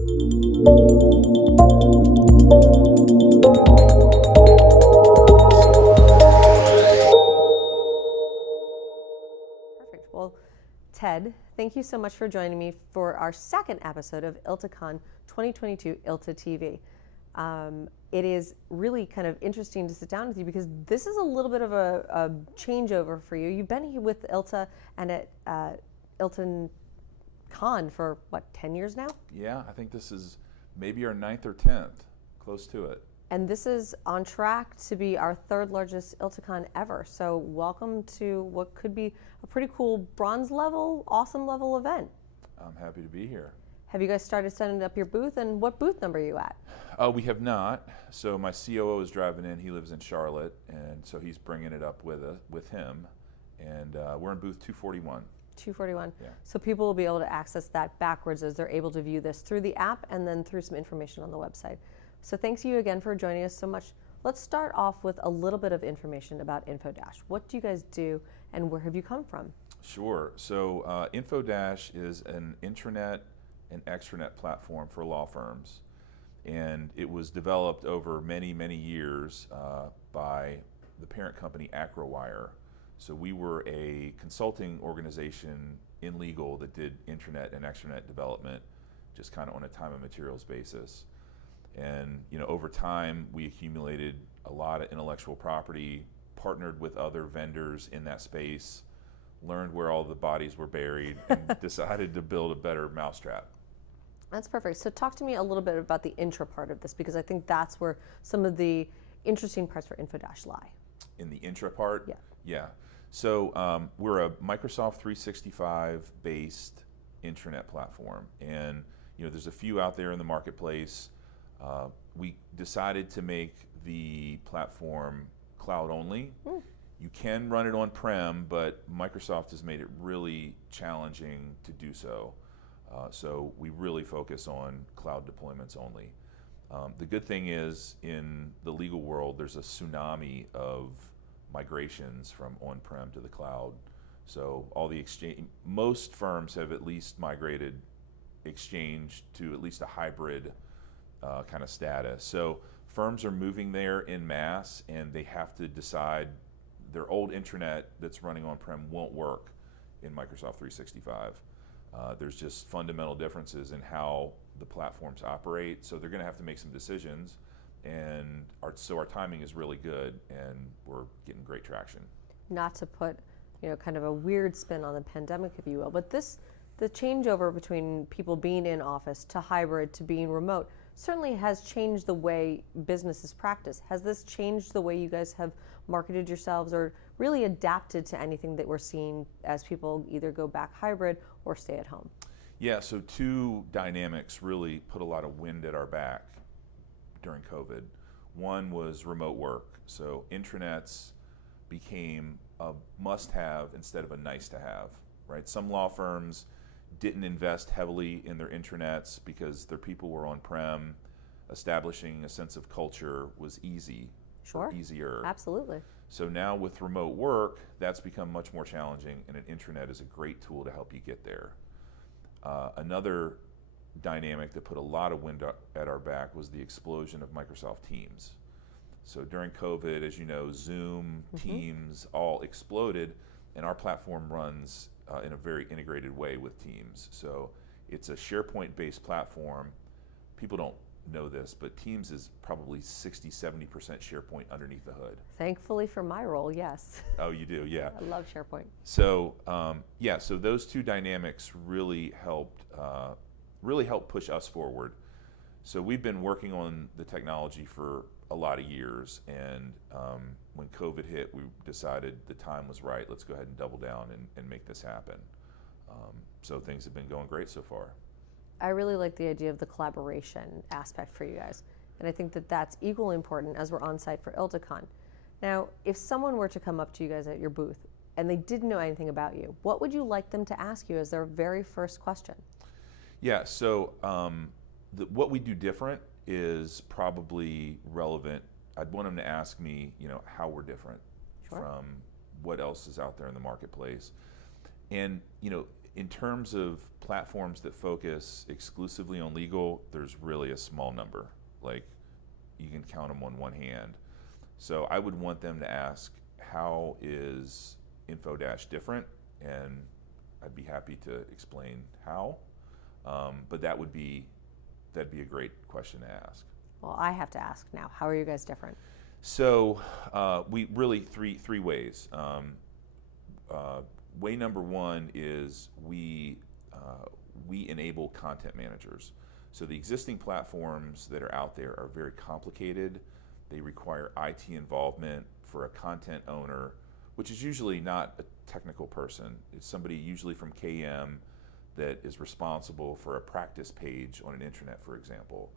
Perfect. Well, Ted, thank you so much for joining me for our second episode of ILTACON 2022 ILTA TV. It is really kind of interesting to sit down with you because this is a little bit of a changeover for you. You've been here with ILTA and at ILTACON for, what, 10 years now? Yeah, I think this is maybe our 9th or 10th, close to it. And this is on track to be our third largest ILTACON ever. So welcome to what could be a pretty cool bronze level, awesome level event. I'm happy to be here. Have you guys started setting up your booth, and what booth number are you at? We have not. So my COO is driving in. He lives in Charlotte, and so he's bringing it up with him. And we're in booth 241. 241. Yeah. So people will be able to access that backwards as they're able to view this through the app and then through some information on the website. So thanks you again for joining us so much. Let's start off with a little bit of information about Infodash. What do you guys do, and where have you come from? Sure. So Infodash is an intranet and extranet platform for law firms. And it was developed over many, many years by the parent company Acrowire. So we were a consulting organization in legal that did intranet and extranet development just kind of on a time and materials basis. And over time, we accumulated a lot of intellectual property, partnered with other vendors in that space, learned where all the bodies were buried, and decided to build a better mousetrap. That's perfect. So talk to me a little bit about the intra part of this, because I think that's where some of the interesting parts for Infodash lie. In the intra part? Yeah. Yeah. So we're a Microsoft 365 based intranet platform, and there's a few out there in the marketplace. We decided to make the platform cloud only. You can run it on-prem, but Microsoft has made it really challenging to do so. So we really focus on cloud deployments only. The good thing is, in the legal world, there's a tsunami of migrations from on-prem to the cloud. So all the most firms have at least migrated Exchange to at least a hybrid kind of status. So firms are moving there en masse, and they have to decide their old intranet that's running on-prem won't work in Microsoft 365. There's just fundamental differences in how the platforms operate, so they're going to have to make some decisions, and so our timing is really good, and we're getting great traction. Not to put kind of a weird spin on the pandemic, if you will, but the changeover between people being in office to hybrid to being remote certainly has changed the way business is practiced. Has this changed the way you guys have marketed yourselves, or really adapted to anything that we're seeing as people either go back hybrid or stay at home? Yeah, so two dynamics really put a lot of wind at our back during COVID. One was remote work. So intranets became a must-have instead of a nice-to-have, right? Some law firms didn't invest heavily in their intranets because their people were on-prem. Establishing a sense of culture was easy. Sure. Easier. Absolutely. So now with remote work, that's become much more challenging, and an intranet is a great tool to help you get there. Another dynamic that put a lot of wind at our back was the explosion of Microsoft Teams. So during COVID, as you know, Zoom, Teams all exploded, and our platform runs in a very integrated way with Teams. So it's a SharePoint-based platform. People don't know this, but Teams is probably 60-70% SharePoint underneath the hood. Thankfully for my role, yes. Oh, you do, yeah. I love SharePoint. So so those two dynamics really helped push us forward. So we've been working on the technology for a lot of years, and when COVID hit, we decided the time was right. Let's go ahead and double down and make this happen. So things have been going great so far. I really like the idea of the collaboration aspect for you guys, and I think that that's equally important as we're on site for ILTACON. Now, if someone were to come up to you guys at your booth and they didn't know anything about you, what would you like them to ask you as their very first question? Yeah, so what we do different is probably relevant. I'd want them to ask me, how we're different from what else is out there in the marketplace. And, In terms of platforms that focus exclusively on legal, there's really a small number. Like, you can count them on one hand. So I would want them to ask, how is Infodash different? And I'd be happy to explain how. But that'd be a great question to ask. Well, I have to ask now, how are you guys different? So we really three ways. Way number one is we enable content managers. So the existing platforms that are out there are very complicated. They require IT involvement for a content owner, which is usually not a technical person. It's somebody usually from KM that is responsible for a practice page on an intranet, for example.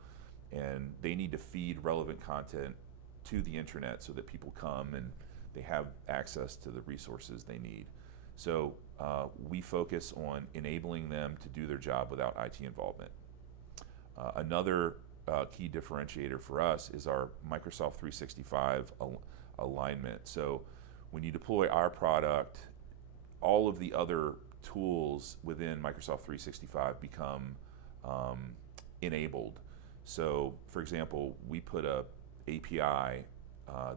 And they need to feed relevant content to the intranet so that people come and they have access to the resources they need. So we focus on enabling them to do their job without IT involvement. Another key differentiator for us is our Microsoft 365 alignment. So when you deploy our product, all of the other tools within Microsoft 365 become enabled. So for example, we put a API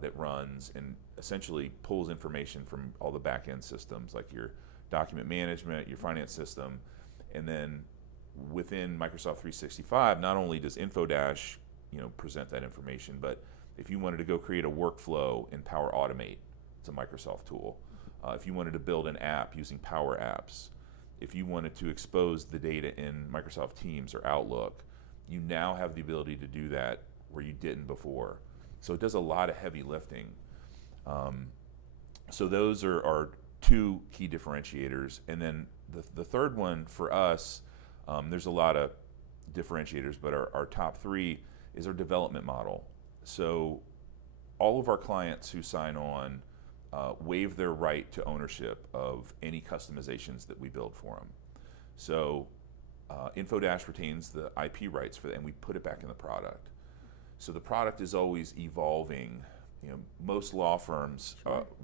that runs and essentially pulls information from all the back-end systems, like your document management, your finance system, and then within Microsoft 365, not only does Infodash, present that information, but if you wanted to go create a workflow in Power Automate, it's a Microsoft tool. If you wanted to build an app using Power Apps, if you wanted to expose the data in Microsoft Teams or Outlook, you now have the ability to do that where you didn't before. So it does a lot of heavy lifting. So those are two key differentiators. And then the third one for us, there's a lot of differentiators, but our top three is our development model. So all of our clients who sign on waive their right to ownership of any customizations that we build for them. So Infodash retains the IP rights for that, and we put it back in the product. So the product is always evolving. Most law firms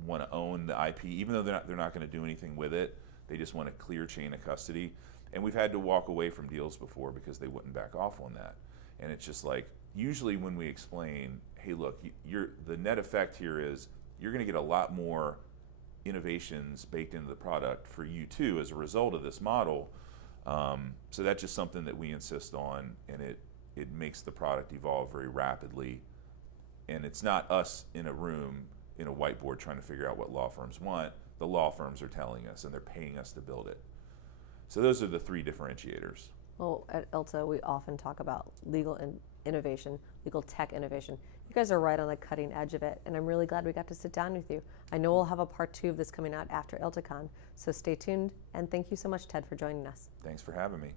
want to own the IP, even though they're not going to do anything with it. They just want a clear chain of custody. And we've had to walk away from deals before because they wouldn't back off on that. And it's just like, usually when we explain, hey, look, the net effect here is you're going to get a lot more innovations baked into the product for you too as a result of this model. So that's just something that we insist on, and it makes the product evolve very rapidly. And it's not us in a room, in a whiteboard, trying to figure out what law firms want. The law firms are telling us, and they're paying us to build it. So those are the three differentiators. Well, at ILTA, we often talk about legal innovation, legal tech innovation. You guys are right on the cutting edge of it, and I'm really glad we got to sit down with you. I know we'll have a part 2 of this coming out after ILTACON, so stay tuned, and thank you so much, Ted, for joining us. Thanks for having me.